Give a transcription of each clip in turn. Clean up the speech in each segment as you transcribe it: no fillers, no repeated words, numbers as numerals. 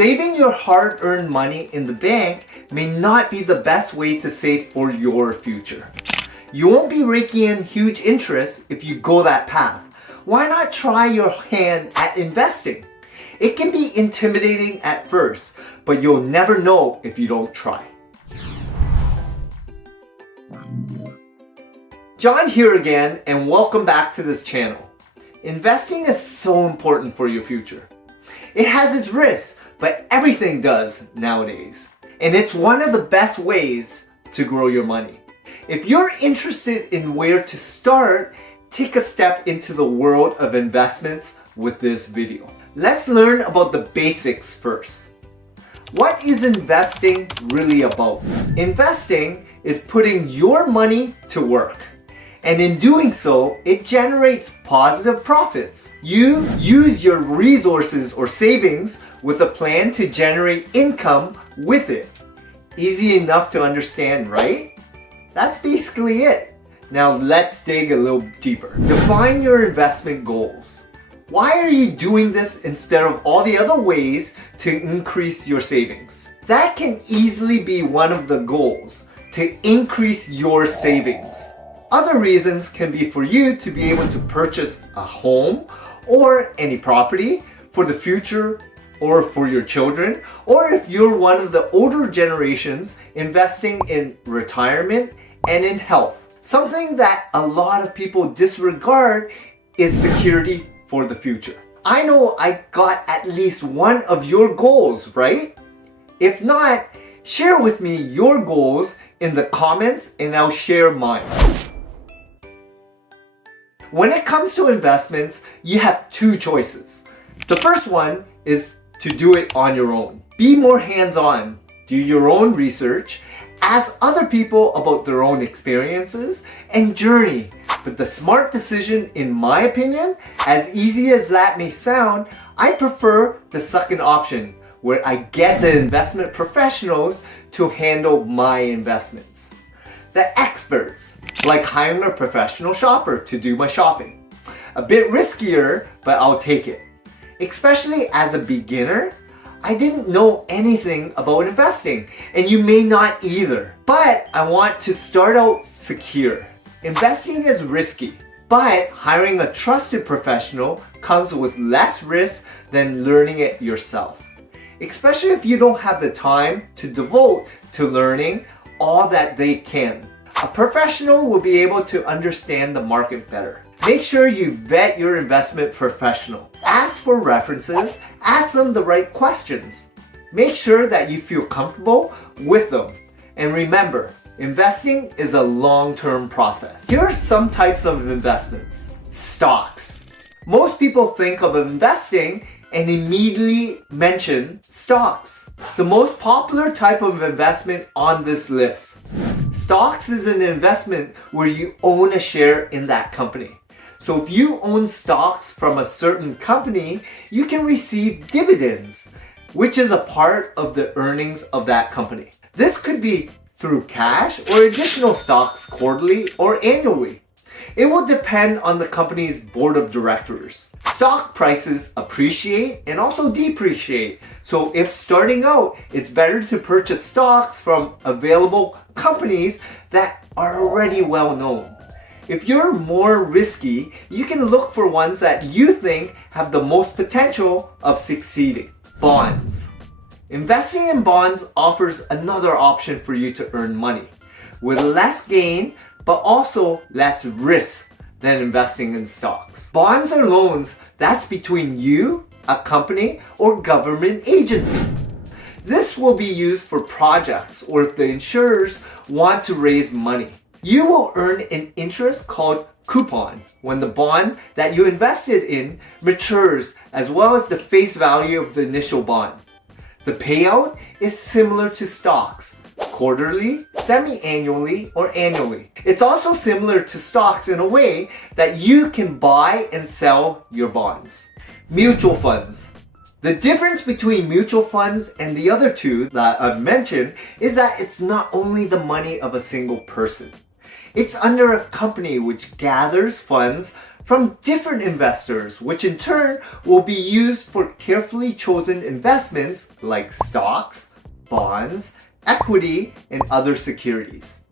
Saving your hard-earned money in the bank may not be the best way to save for your future. You won't be raking in huge interest if you go that path. Why not try your hand at investing? It can be intimidating at first, but you'll never know if you don't try. John here again, and welcome back to this channel. Investing is so important for your future. It has its risks, but everything does nowadays. And it's one of the best ways to grow your money. If you're interested in where to start, take a step into the world of investments with this video. Let's learn about the basics first. What is investing really about? Investing is putting your money to work. And in doing so, it generates positive profits. You use your resources or savings with a plan to generate income with it. Easy enough to understand, right? That's basically it. Now let's dig a little deeper. Define your investment goals. Why are you doing this instead of all the other ways to increase your savings? That can easily be one of the goals, to increase your savings. Other reasons can be for you to be able to purchase a home or any property for the future or for your children, or if you're one of the older generations, investing in retirement and in health. Something that a lot of people disregard is security for the future. I know I got at least one of your goals, right? If not, share with me your goals in the comments and I'll share mine. When it comes to investments, you have two choices. The first one is to do it on your own. Be more hands-on, do your own research, ask other people about their own experiences and journey. But the smart decision, in my opinion, as easy as that may sound, I prefer the second option, where I get the investment professionals to handle my investments. The experts, like hiring a professional shopper to do my shopping. A bit riskier, but I'll take it. Especially as a beginner, I didn't know anything about investing, and you may not either. But I want to start out secure. Investing is risky, but hiring a trusted professional comes with less risk than learning it yourself. Especially if you don't have the time to devote to learning all that they can. A professional will be able to understand the market better. Make sure you vet your investment professional. Ask for references, ask them the right questions. Make sure that you feel comfortable with them. And remember, investing is a long-term process. Here are some types of investments. Stocks. Most people think of investing and immediately mention stocks. The most popular type of investment on this list. Stocks is an investment where you own a share in that company. So if you own stocks from a certain company, you can receive dividends, which is a part of the earnings of that company. This could be through cash or additional stocks quarterly or annually. It will depend on the company's board of directors. Stock prices appreciate and also depreciate. So if starting out, it's better to purchase stocks from available companies that are already well known. If you're more risky, you can look for ones that you think have the most potential of succeeding. Bonds. Investing in bonds offers another option for you to earn money with less gain, but also less risk than investing in stocks. Bonds are loans that's between you, a company, or government agency. This will be used for projects or if the insurers want to raise money. You will earn an interest called coupon when the bond that you invested in matures, as well as the face value of the initial bond. The payout is similar to stocks, quarterly, semi-annually, or annually. It's also similar to stocks in a way that you can buy and sell your bonds. Mutual funds. The difference between mutual funds and the other two that I've mentioned is that it's not only the money of a single person. It's under a company which gathers funds from different investors, which in turn will be used for carefully chosen investments like stocks, bonds, equity, and other securities.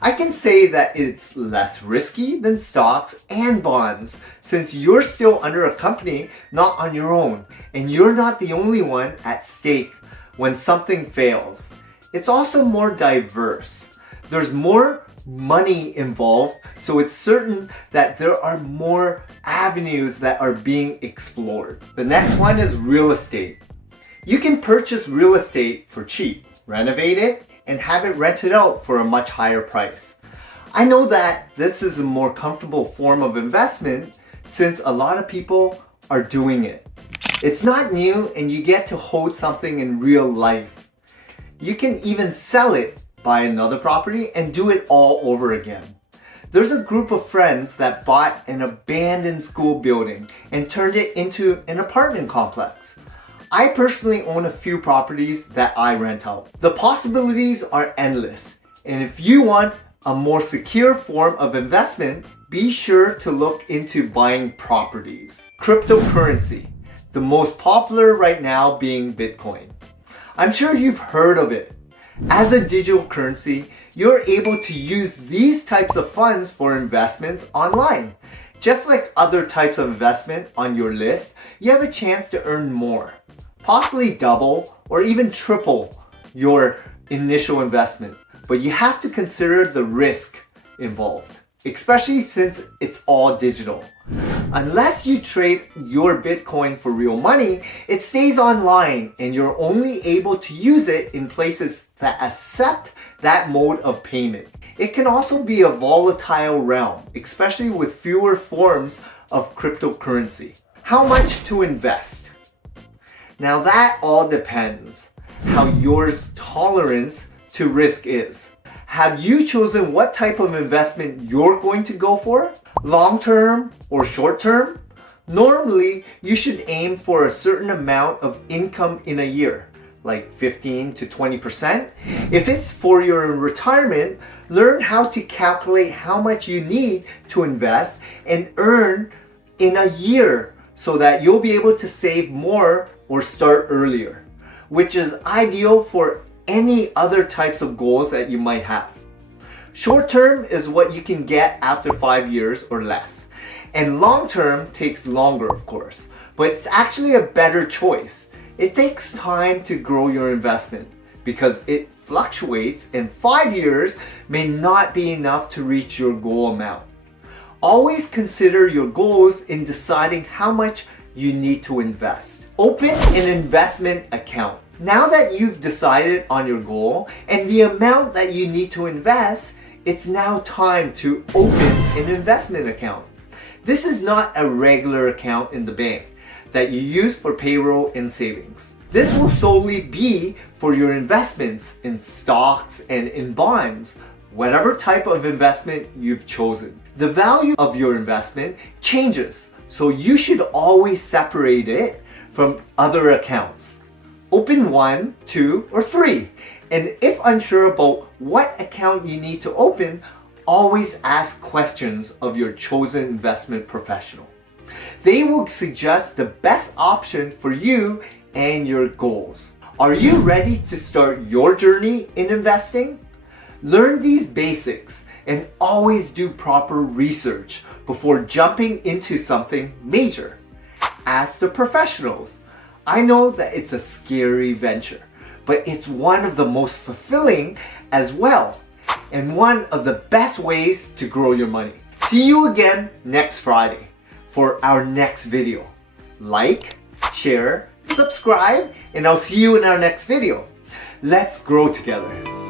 I can say that it's less risky than stocks and bonds since you're still under a company, not on your own, and you're not the only one at stake when something fails. It's also more diverse. There's more money involved, so it's certain that there are more avenues that are being explored. The next one is real estate. You can purchase real estate for cheap, renovate it, and have it rented out for a much higher price. I know that this is a more comfortable form of investment since a lot of people are doing it. It's not new and you get to hold something in real life. You can even sell it, buy another property, and do it all over again. There's a group of friends that bought an abandoned school building and turned it into an apartment complex. I personally own a few properties that I rent out. The possibilities are endless, and if you want a more secure form of investment, be sure to look into buying properties. Cryptocurrency, the most popular right now being Bitcoin. I'm sure you've heard of it. As a digital currency, you're able to use these types of funds for investments online. Just like other types of investment on your list, you have a chance to earn more. Possibly double or even triple your initial investment. But you have to consider the risk involved, especially since it's all digital. Unless you trade your Bitcoin for real money, it stays online and you're only able to use it in places that accept that mode of payment. It can also be a volatile realm, especially with fewer forms of cryptocurrency. How much to invest? Now that all depends how your tolerance to risk is. Have you chosen what type of investment you're going to go for? Long term or short term? Normally, you should aim for a certain amount of income in a year, like 15 to 20%. If it's for your retirement, learn how to calculate how much you need to invest and earn in a year so that you'll be able to save more or start earlier, which is ideal for any other types of goals that you might have. Short term is what you can get after 5 years or less. And long term takes longer, of course, but it's actually a better choice. It takes time to grow your investment because it fluctuates and 5 years may not be enough to reach your goal amount. Always consider your goals in deciding how much you need to invest. Open an investment account. Now that you've decided on your goal and the amount that you need to invest, it's now time to open an investment account. This is not a regular account in the bank that you use for payroll and savings. This will solely be for your investments in stocks and in bonds, whatever type of investment you've chosen. The value of your investment changes, so you should always separate it from other accounts. Open 1, 2, or 3. And if unsure about what account you need to open, always ask questions of your chosen investment professional. They will suggest the best option for you and your goals. Are you ready to start your journey in investing? Learn these basics and always do proper research before jumping into something major. Ask the professionals. I know that it's a scary venture, but it's one of the most fulfilling as well, and one of the best ways to grow your money. See you again next Friday for our next video. Like, share, subscribe, and I'll see you in our next video. Let's grow together.